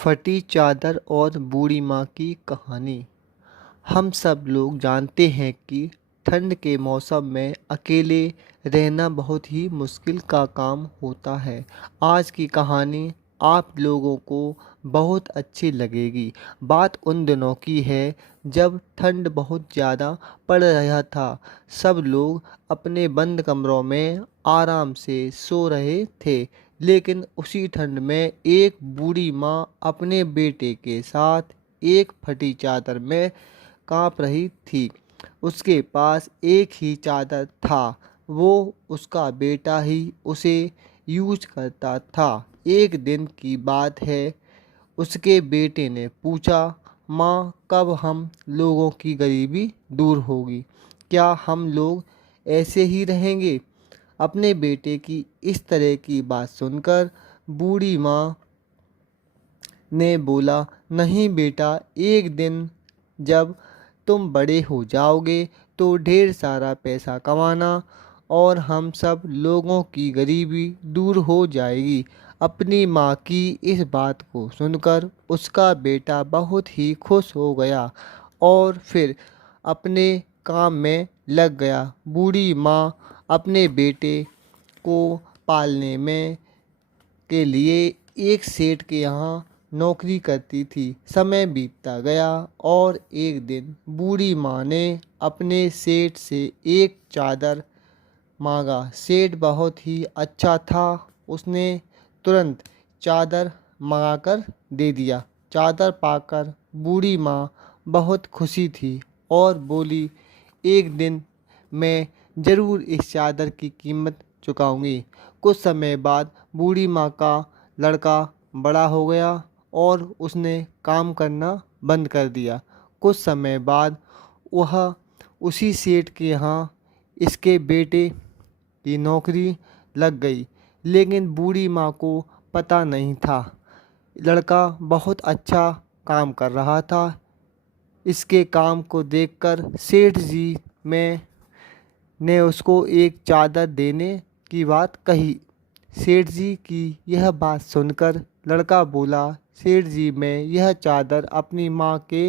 फटी चादर और बूढ़ी माँ की कहानी। हम सब लोग जानते हैं कि ठंड के मौसम में अकेले रहना बहुत ही मुश्किल का काम होता है। आज की कहानी आप लोगों को बहुत अच्छी लगेगी। बात उन दिनों की है जब ठंड बहुत ज़्यादा पड़ रहा था। सब लोग अपने बंद कमरों में आराम से सो रहे थे, लेकिन उसी ठंड में एक बूढ़ी माँ अपने बेटे के साथ एक फटी चादर में काँप रही थी। उसके पास एक ही चादर था, वो उसका बेटा ही उसे यूज करता था। एक दिन की बात है, उसके बेटे ने पूछा, माँ कब हम लोगों की गरीबी दूर होगी? क्या हम लोग ऐसे ही रहेंगे? अपने बेटे की इस तरह की बात सुनकर बूढ़ी माँ ने बोला, नहीं बेटा, एक दिन जब तुम बड़े हो जाओगे तो ढेर सारा पैसा कमाना और हम सब लोगों की गरीबी दूर हो जाएगी। अपनी माँ की इस बात को सुनकर उसका बेटा बहुत ही खुश हो गया और फिर अपने काम में लग गया। बूढ़ी माँ अपने बेटे को पालने में के लिए एक सेठ के यहाँ नौकरी करती थी। समय बीतता गया और एक दिन बूढ़ी माँ ने अपने सेठ से एक चादर मांगा। सेठ बहुत ही अच्छा था, उसने तुरंत चादर मंगाकर दे दिया। चादर पाकर बूढ़ी माँ बहुत खुशी थी और बोली, एक दिन मैं ज़रूर इस चादर की कीमत चुकाऊंगी। कुछ समय बाद बूढ़ी माँ का लड़का बड़ा हो गया और उसने काम करना बंद कर दिया। कुछ समय बाद वह उसी सेठ के यहाँ इसके बेटे की नौकरी लग गई, लेकिन बूढ़ी माँ को पता नहीं था। लड़का बहुत अच्छा काम कर रहा था। इसके काम को देखकर सेठ जी में ने उसको एक चादर देने की बात कही। सेठ जी की यह बात सुनकर लड़का बोला, सेठ जी, मैं यह चादर अपनी माँ के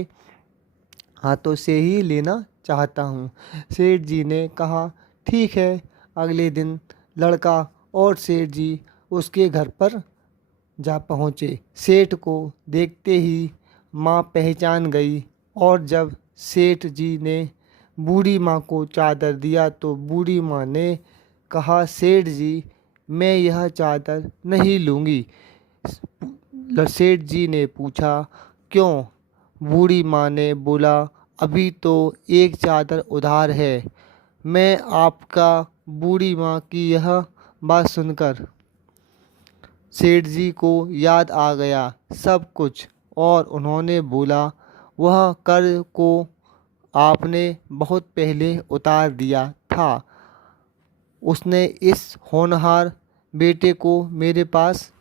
हाथों से ही लेना चाहता हूँ। सेठ जी ने कहा, ठीक है। अगले दिन लड़का और सेठ जी उसके घर पर जा पहुँचे। सेठ को देखते ही माँ पहचान गई और जब सेठ जी ने बूढ़ी माँ को चादर दिया तो बूढ़ी माँ ने कहा, सेठ जी, मैं यह चादर नहीं लूँगी। सेठ जी ने पूछा, क्यों? बूढ़ी माँ ने बोला, अभी तो एक चादर उधार है। मैं आपका बूढ़ी माँ की यह बात सुनकर सेठ जी को याद आ गया सब कुछ और उन्होंने बोला, वह कर्ज को आपने बहुत पहले उतार दिया था। उसने इस होनहार बेटे को मेरे पास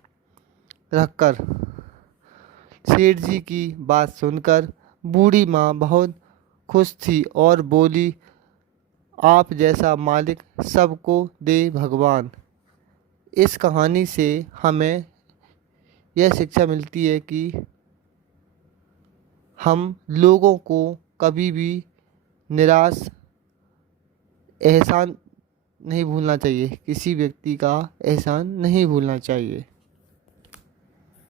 रखकर। सेठ जी की बात सुनकर बूढ़ी माँ बहुत खुश थी और बोली, आप जैसा मालिक सबको दे भगवान। इस कहानी से हमें यह शिक्षा मिलती है कि हम लोगों को कभी भी निराश एहसान नहीं भूलना चाहिए। किसी व्यक्ति का एहसान नहीं भूलना चाहिए।